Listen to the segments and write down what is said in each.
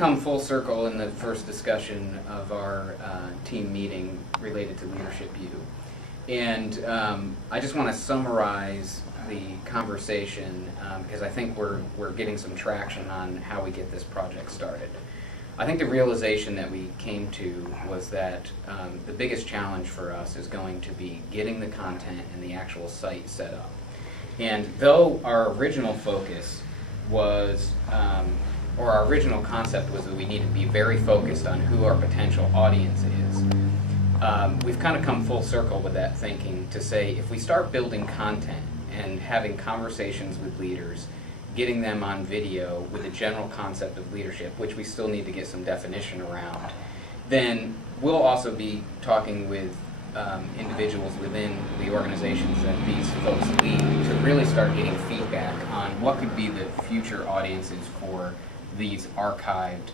come full circle in the first discussion of our team meeting related to Leadership U. And I just want to summarize the conversation because I think we're getting some traction on how we get this project started. I think the realization that we came to was that the biggest challenge for us is going to be getting the content and the actual site set up. And though our original focus was, or our original concept was that we need to be very focused on who our potential audience is, we've kind of come full circle with that thinking to say if we start building content and having conversations with leaders, getting them on video with the general concept of leadership, which we still need to get some definition around, then we'll also be talking with individuals within the organizations that these folks lead to really start getting feedback on what could be the future audiences for these archived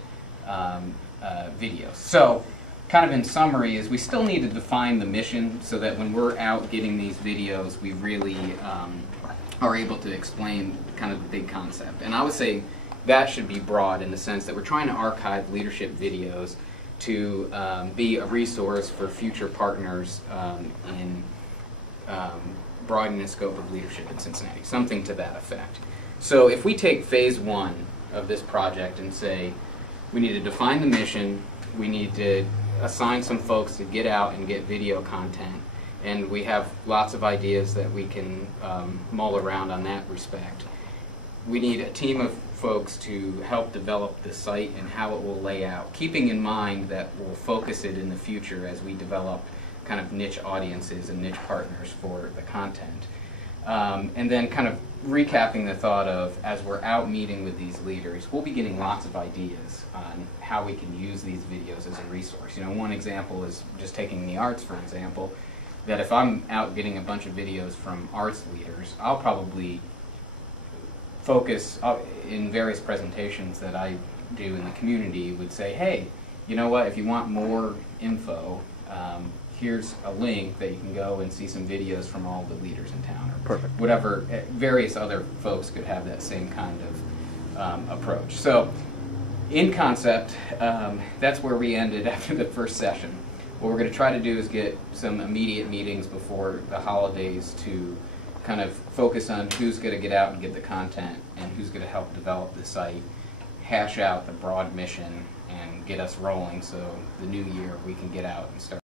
videos. So, kind of in summary is we still need to define the mission so that when we're out getting these videos, we really are able to explain kind of the big concept. And I would say that should be broad in the sense that we're trying to archive leadership videos to be a resource for future partners in broadening the scope of leadership in Cincinnati, something to that effect. So if we take phase one of this project and say we need to define the mission, we need to assign some folks to get out and get video content, and we have lots of ideas that we can mull around on that respect. We need a team of folks to help develop the site and how it will lay out, keeping in mind that we'll focus it in the future as we develop kind of niche audiences and niche partners for the content. And then kind of recapping the thought of, as we're out meeting with these leaders, we'll be getting lots of ideas on how we can use these videos as a resource. You know, one example is just taking the arts, for example, that if I'm out getting a bunch of videos from arts leaders, I'll probably focus in various presentations that I do in the community would say, hey, you know what, if you want more info, here's a link that you can go and see some videos from all the leaders in town, or perfect, whatever. Various other folks could have that same kind of approach. So in concept, that's where we ended after the first session. What we're going to try to do is get some immediate meetings before the holidays to kind of focus on who's going to get out and get the content and who's going to help develop the site, hash out the broad mission, and get us rolling so the new year we can get out and start